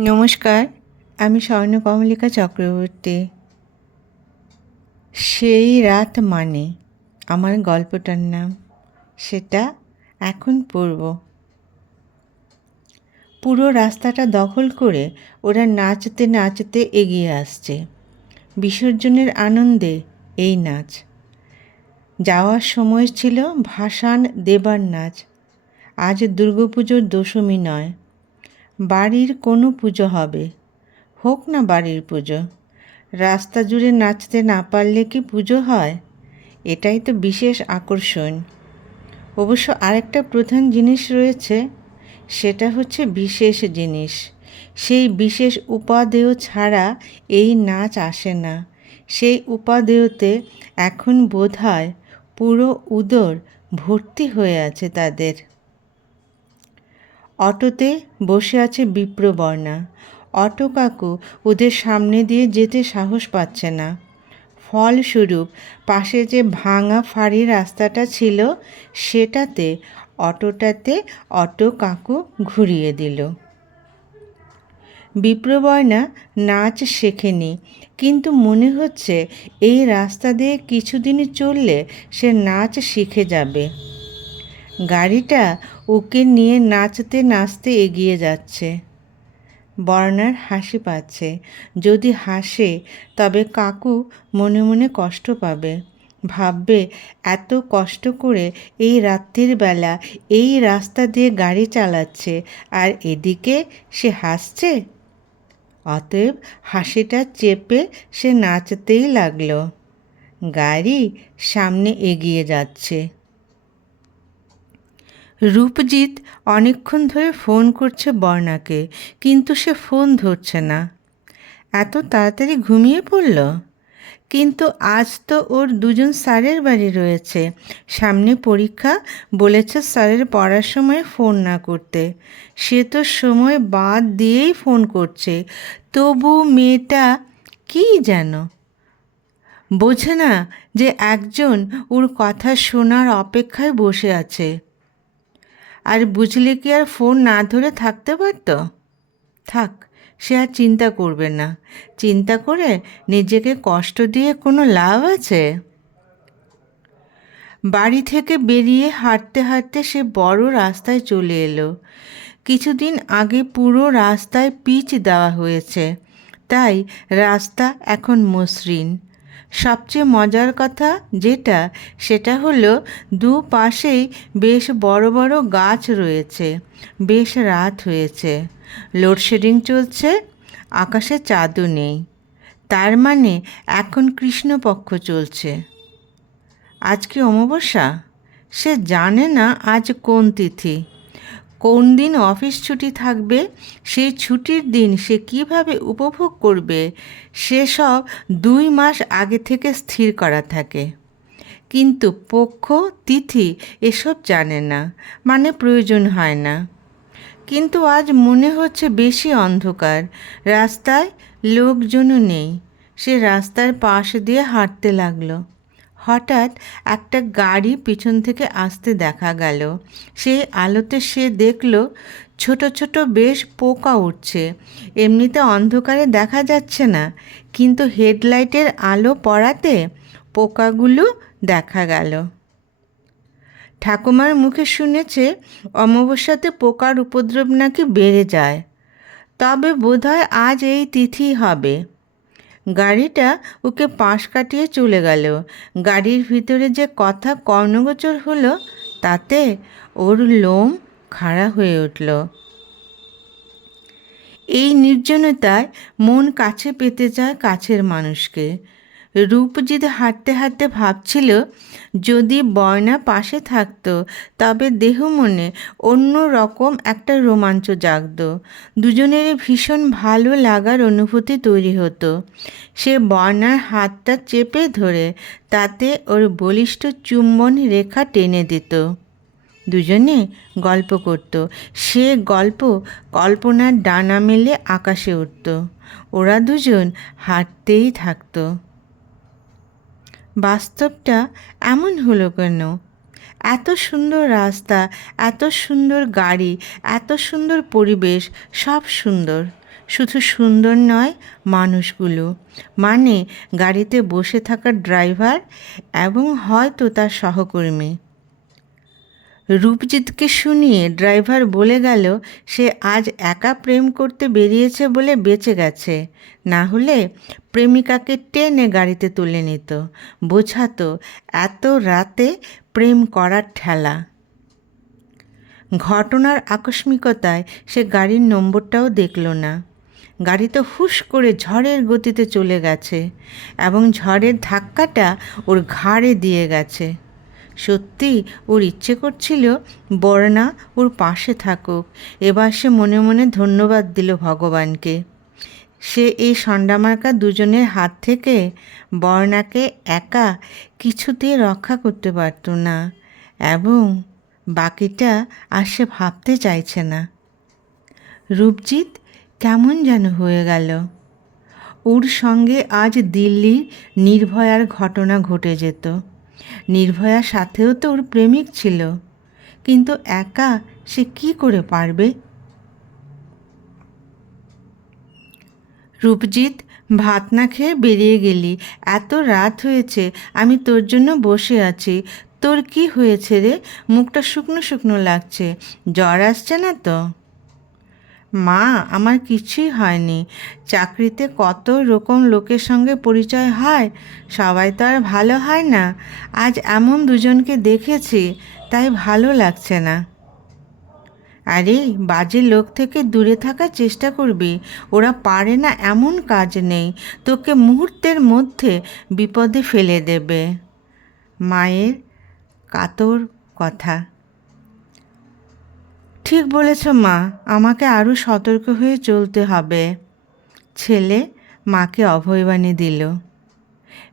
নমস্কার, আমি স্বর্ণকমলিকা চক্রবর্তী। সেই রাত মানে আমার গল্পটার নাম, সেটা এখন পড়ব। পুরো রাস্তাটা দখল করে ওরা নাচতে নাচতে এগিয়ে আসছে। বিসর্জনের আনন্দে এই নাচ। যাওয়ার সময় ছিল ভাসান দেবার নাচ। আজ দুর্গাপুজোর দশমী নয়। বাড়ির কোনো পুজো হবে। হোক না বাড়ির পুজো। রাস্তা জুড়ে নাচতে না পারলে কি পুজো হয়? এটাই তো বিশেষ আকর্ষণ। অবশ্য আরেকটা প্রধান জিনিস রয়েছে, সেটা হচ্ছে বিশেষ জিনিস। সেই বিশেষ উপাদেয় ছাড়া এই নাচ আসে না। সেই উপাদেয়তে এখন বোধ হয় পুরো উদর ভর্তি হয়ে আছে তাদের। অটোতে বসে আছে বিপ্রবর্ণা। অটো কাকু ওদের সামনে দিয়ে যেতে সাহস পাচ্ছে না। ফলস্বরূপ, পাশে যে ভাঙা ফাঁড়ি রাস্তাটা ছিল, সেটাতে, অটোটাতে অটো কাকু ঘুরিয়ে দিল। বিপ্রবর্ণা নাচ শেখেনি, কিন্তু মনে হচ্ছে এই রাস্তা দিয়ে কিছুদিন চললে সে নাচ শিখে যাবে। গাড়িটা ওকে নিয়ে নাচতে নাচতে এগিয়ে যাচ্ছে। বর্ণার হাসি পাচ্ছে। যদি হাসে, তবে কাকু মনে মনে কষ্ট পাবে। ভাববে, এত কষ্ট করে এই রাত্রির বেলা এই রাস্তা দিয়ে গাড়ি চালাচ্ছে, আর এদিকে সে হাসছে? অতএব হাসিটা চেপে সে নাচতেই লাগল। গাড়ি সামনে এগিয়ে যাচ্ছে। রূপজিৎ অনেকক্ষণ ধরে ফোন করছে বর্ণাকে, কিন্তু সে ফোন ধরছে না। এত তাড়াতাড়ি ঘুমিয়ে পড়ল? কিন্তু আজ তো ওর দুজন স্যারের বাড়ি রয়েছে। সামনে পরীক্ষা বলেছে স্যারের পড়ার সময় ফোন না করতে। সে তো সময় বাদ দিয়েই ফোন করছে। তবু মেয়েটা কী যেন? বোঝে না যে একজন ওর কথা শোনার অপেক্ষায় বসে আছে। আর বুঝলে কি আর ফোন না ধরে থাকতে পারত? থাক, সে আর চিন্তা করবে না। চিন্তা করে নিজেকে কষ্ট দিয়ে কোনো লাভ আছে? বাড়ি থেকে বেরিয়ে হাঁটতে হাঁটতে সে বড় রাস্তায় চলে এলো। কিছুদিন আগে পুরো রাস্তায় পিচ দেওয়া হয়েছে। তাই রাস্তা এখন মসৃণ। সবচেয়ে মজার কথা যেটা, সেটা হলো দুপাশেই বেশ বড় বড় গাছ রয়েছে, বেশ রাত হয়েছে। লোডশেডিং চলছে, আকাশে চাঁদও নেই। তার মানে এখন কৃষ্ণপক্ষ চলছে। আজকে অমাবস্যা? সে জানে না আজ কোন তিথি। কোন দিন অফিস ছুটি থাকবে সেই ছুটির দিন সে কীভাবে উপভোগ করবে, সেসব দুই মাস আগে থেকে স্থির করা থাকে। কিন্তু পক্ষ, তিথি এসব জানে না মানে প্রয়োজন হয় না। কিন্তু আজ মনে হচ্ছে বেশি অন্ধকার, রাস্তায় লোকজনও নেই। সে রাস্তার পাশ দিয়ে হাঁটতে লাগল। হঠাৎ একটা গাড়ি পিছন থেকে আসতে দেখা গেল। সেই আলোতে সে দেখল, ছোট ছোট বেশ পোকা উঠছে। এমনিতে অন্ধকারে দেখা যাচ্ছে না, কিন্তু হেডলাইটের আলো পড়াতে পোকাগুলো দেখা গেল। ঠাকুমার মুখে শুনেছে, অমাবস্যাতে পোকার উপদ্রব নাকি বেড়ে যায়। তবে বোধহয় আজ এই তিথি হবে। গাড়িটা ওকে পাশ কাটিয়ে চলে গেল। গাড়ির ভিতরে যে কথা কর্ণগোচর হলো, তাতে ওর লোম খাড়া হয়ে উঠল। এই নির্জনতায় মন কাছে পেতে চায় কাছের মানুষকে। রূপজিৎ হাঁটতে হাঁটতে ভাবছিল, যদি বয়না পাশে থাকতো, তবে দেহ মনে অন্য রকম একটা রোমাঞ্চ জাগত। দুজনেরই ভীষণ ভালো লাগার অনুভূতি তৈরি হতো। সে বয়নার হাতটা চেপে ধরে তাতে ওর বলিষ্ঠ চুম্বন রেখা টেনে দিত। দুজনে গল্প করত। সে গল্প কল্পনার ডানা মেলে আকাশে উঠত। ওরা দুজন হাঁটতেই থাকতো। বাস্তবটা এমন হলো কেন? এত সুন্দর রাস্তা, এত সুন্দর গাড়ি, এত সুন্দর পরিবেশ, সব সুন্দর। শুধু সুন্দর নয়, মানুষগুলো। মানে গাড়িতে বসে থাকা ড্রাইভার এবং হয়তো তার সহকর্মী। রূপজিৎকে শুনিয়ে ড্রাইভার বলে গেল, সে আজ একা প্রেম করতে বেরিয়েছে বলে বেঁচে গেছে। না হলে প্রেমিকাকে টেনে গাড়িতে তুলে নিত। বোঝাতো এত রাতে প্রেম করার ঠেলা। ঘটনার আকস্মিকতায় সে গাড়ির নম্বরটাও দেখল না। গাড়ি তো হুশ করে ঝড়ের গতিতে চলে গেছে এবং ঝড়ের ধাক্কাটা ওর ঘাড়ে দিয়ে গেছে। সত্যি ওর ইচ্ছে করছিল বর্ণা ওর পাশে থাকুক। এবার সে মনে মনে ধন্যবাদ দিল ভগবানকে। সে এই সন্ডামার্কা দুজনের হাত থেকে বর্ণাকে একা কিছুতে রক্ষা করতে পারত না এবং বাকিটা আর সে ভাবতে চাইছে না। রূপজিৎ কেমন যেন হয়ে গেল। ওর সঙ্গে আজ দিল্লির নির্ভয়ার ঘটনা ঘটে যেত। নির্ভয়ার সাথেও তো ওর প্রেমিক ছিল। কিন্তু একা সে কি করে পারবে? রূপজিৎ, ভাত না খেয়ে বেরিয়ে গেলি। এত রাত হয়েছে, আমি তোর জন্য বসে আছি। তোর কি হয়েছে রে? মুখটা শুকনো শুকনো লাগছে। জ্বর আসছে না তো? মা, আমার কিছুই হয়নি। চাকরিতে কত রকম লোকের সঙ্গে পরিচয় হয়, সবাই তো আর ভালো হয় না। আজ এমন দুজনকে দেখেছি, তাই ভালো লাগছে না। আরে, বাজে লোক থেকে দূরে থাকার চেষ্টা করবি, ওরা পারে না এমন কাজ নেই, তোকে মুহূর্তের মধ্যে বিপদে ফেলে দেবে। মায়ের কাতর কথা। ঠিক বলেছ মা, আমাকে আরও সতর্ক হয়ে চলতে হবে। ছেলে মাকে অভয়বাণী দিল।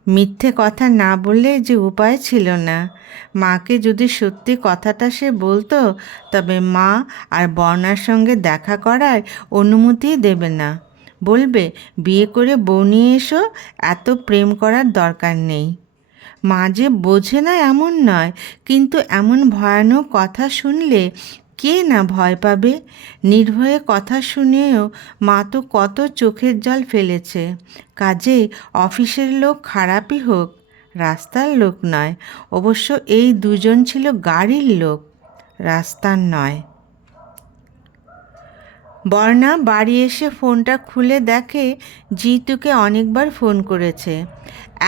মিথ্যে কথা না বললে যে উপায় ছিল না। মাকে যদি সত্যি কথাটা সে বলতো, তবে মা আর বর্ণার সঙ্গে দেখা করার অনুমতি দেবে না। বলবে, বিয়ে করে বউ নিয়ে এসো, এত প্রেম করার দরকার নেই। মা যে বোঝে না এমন নয়, কিন্তু এমন ভয়ানক কথা শুনলে কে না ভয় পাবে? নির্ভয়ে কথা শুনেও মা তো কত চোখের জল ফেলেছে। কাজে অফিসের লোক খারাপই হোক, রাস্তার লোক নয়, অবশ্য এই দুজন ছিল গাড়ির লোক, রাস্তার নয়। বর্ণা বাড়ি এসে ফোনটা খুলে দেখে জিতুকে অনেকবার ফোন করেছে।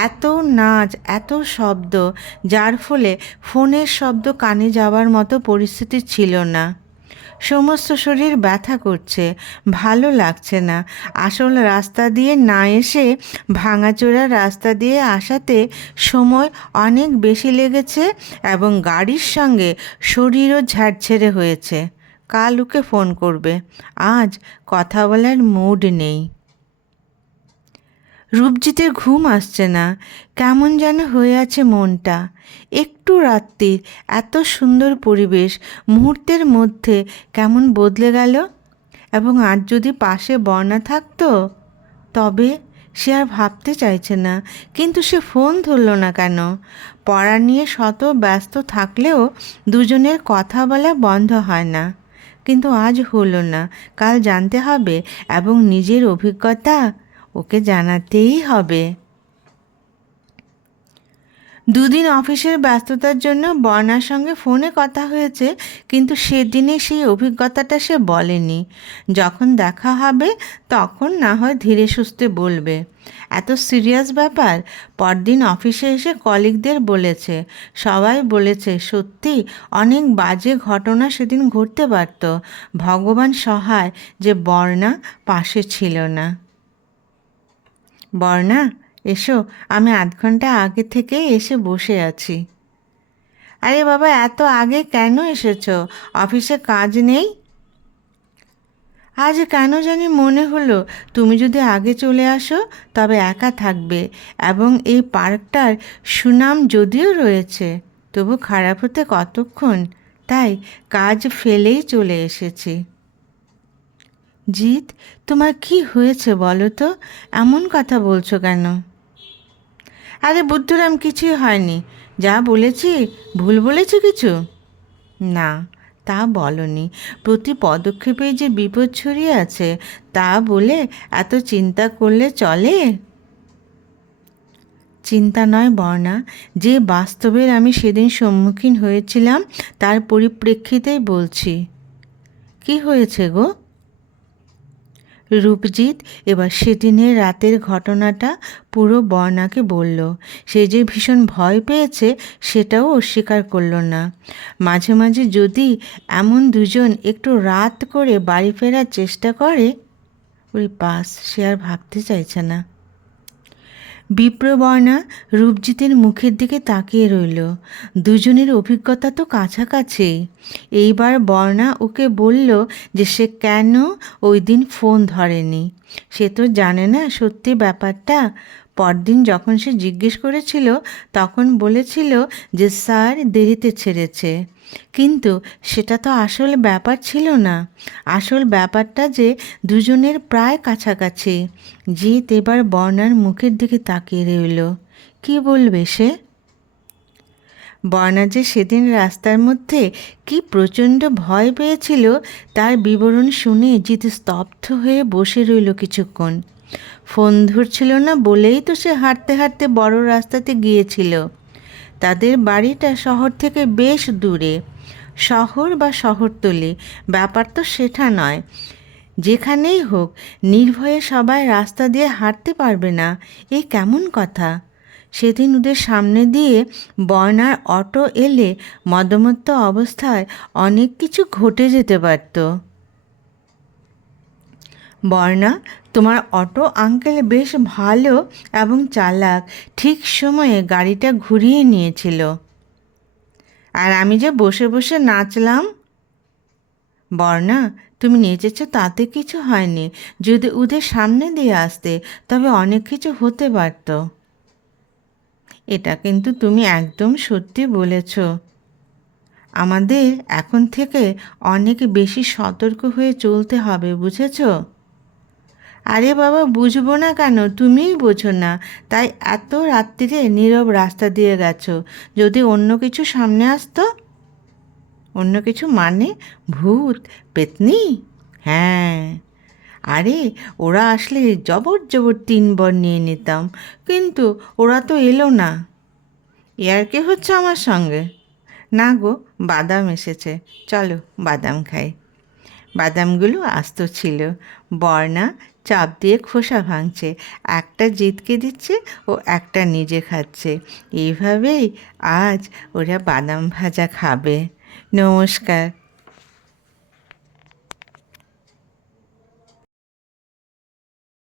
এত নাচ এত শব্দ, যার ফলে ফোনের শব্দ কানে যাওয়ার মতো পরিস্থিতি ছিল না। সমস্ত শরীর ব্যথা করছে, ভালো লাগছে না। আসল রাস্তা দিয়ে না এসে ভাঙাচোরা রাস্তা দিয়ে আসাতে সময় অনেক বেশি লেগেছে এবং গাড়ির সঙ্গে শরীরও ঝাড়ছেড়ে হয়েছে। কালুকে ফোন করবে। আজ কথা বলার মুড নেই। রূপজিতের ঘুম আসছে না। কেমন যেন হয়ে আছে মনটা। একটু রাত্রির এত সুন্দর পরিবেশ মুহূর্তের মধ্যে কেমন বদলে গেল? এবং আজ যদি পাশে বর্ণা থাকতো? তবে সে আর ভাবতে চাইছে না। কিন্তু সে ফোন ধরল না কেন? পড়া নিয়ে শত ব্যস্ত থাকলেও দুজনের কথা বলা বন্ধ হয় না। কিন্তু আজ হলো না। কাল জানতে হবে এবং নিজের অভিজ্ঞতা ওকে জানাতেই হবে। দুদিন অফিসের ব্যস্ততার জন্য বর্ণার সঙ্গে ফোনে কথা হয়েছে, কিন্তু সেদিনে সেই অভিজ্ঞতাটা সে বলেনি। যখন দেখা হবে, তখন না হয় ধীরে সুস্থে বলবে। এত সিরিয়াস ব্যাপার, পরদিন অফিসে এসে কলিগদের বলেছে। সবাই বলেছে, সত্যি, অনেক বাজে ঘটনা সেদিন ঘটতে পারত। ভগবান সহায় যে বর্ণা পাশে ছিল না। বর্ণা এসো, আমি আধ ঘণ্টা আগে থেকে এসে বসে আছি। আরে বাবা, এত আগে কেন এসেছ? অফিসে কাজ নেই? আজ কেন জানি মনে হলো, তুমি যদি আগে চলে আসো, তবে একা থাকবে এবং এই পার্কটার সুনাম যদিও রয়েছে, তবু খারাপ হতে কতক্ষণ? তাই কাজ ফেলেই চলে এসেছি। জিৎ, তোমার কি হয়েছে বলো তো? এমন কথা বলছো কেন? আরে বুদ্ধরাম, কিছুই হয়নি। যা বলেছি, ভুল বলেছি কিছু? না, তা বলনি। প্রতি পদক্ষেপে যে বিপদ ছড়িয়ে আছে, তা বলে এত চিন্তা করলে চলে? চিন্তা নয় বর্ণা। যে বাস্তবের আমি সেদিন সম্মুখীন হয়েছিলাম, তার পরিপ্রেক্ষিতেই বলছি। কি হয়েছে গো? রূপজিৎ এবার সেদিনের রাতের ঘটনাটা পুরো বর্ণাকে বলল। সে যে ভীষণ ভয় পেয়েছে, সেটাও অস্বীকার করল না। মাঝে মাঝে যদি এমন দুজন একটু রাত করে বাড়ি ফেরার চেষ্টা করে ওই পাস সে আর ভাবতে চাইছে না। বিপ্রবর্ণা রূপজিতের মুখের দিকে তাকিয়ে রইল। দুজনের অভিজ্ঞতা তো কাছাকাছি। এইবার বর্ণা ওকে বলল যে সে কেন ওই দিন ফোন ধরেনি। সে তো জানে না সত্যি ব্যাপারটা। পরদিন যখন সে জিজ্ঞেস করেছিল, তখন বলেছিল যে, স্যার, দেরিতে ছেড়েছে। কিন্তু সেটা তো আসল ব্যাপার ছিল না। আসল ব্যাপারটা যে, দুজনের প্রায় কাছাকাছি। জিৎ এবার বর্ণার মুখের দিকে তাকিয়ে রইল। কি বলবে সে? বর্ণা যে সেদিন রাস্তার মধ্যে কি প্রচণ্ড ভয় পেয়েছিল, তার বিবরণ শুনে জিৎ স্তব্ধ হয়ে বসে রইল কিছুক্ষণ। ফোন ধরছিল না বলেই তো সে হাঁটতে হাঁটতে বড় রাস্তাতে গিয়েছিল। তাদের বাড়িটা শহর থেকে বেশ দূরে। শহর বা শহরতলি, ব্যাপার তো সেটা নয়। যেখানেই হোক, নির্ভয়ে সবাই রাস্তা দিয়ে হাঁটতে পারবে না, এ কেমন কথা? সেদিন ওদের সামনে দিয়ে বর্ণার অটো এলে মদমত্ত অবস্থায় অনেক কিছু ঘটে যেতে পারত। বর্ণা তোমার অটো আঙ্কেল বেশ ভালো এবং চালাক। ঠিক সময়ে গাড়িটা ঘুরিয়ে নিয়েছিল। আর আমি যে বসে বসে নাচলাম? বর্ণা, তুমি নেচেছ তাতে কিছু হয়নি। যদি ওদের সামনে দিয়ে আসতে, তবে অনেক কিছু হতে পারত। এটা কিন্তু তুমি একদম সত্যি বলেছ। আমাদের এখন থেকে অনেক বেশি সতর্ক হয়ে চলতে হবে, বুঝেছ? আরে বাবা, বুঝব না কেন? তুমিই বোঝো না। তাই এত রাত্রিরে নীরব রাস্তা দিয়ে গেছো। যদি অন্য কিছু সামনে আসতো? অন্য কিছু মানে? ভূত? পেতনি? হ্যাঁ। আরে, ওরা আসলে জবর জবর তিন বর নিয়ে নিতাম। কিন্তু ওরা তো এলো না। ইয়ার কি হচ্ছে আমার সঙ্গে? না গো, বাদাম এসেছে। চলো বাদাম খাই। বাদামগুলো আস্ত ছিল। বর্ণা চাপ দিয়ে খোসা ভাঙছে। একটা জিতকে দিচ্ছে ও একটা নিজে খাচ্ছে। এইভাবেই আজ ওরা বাদাম ভাজা খাবে। নমস্কার।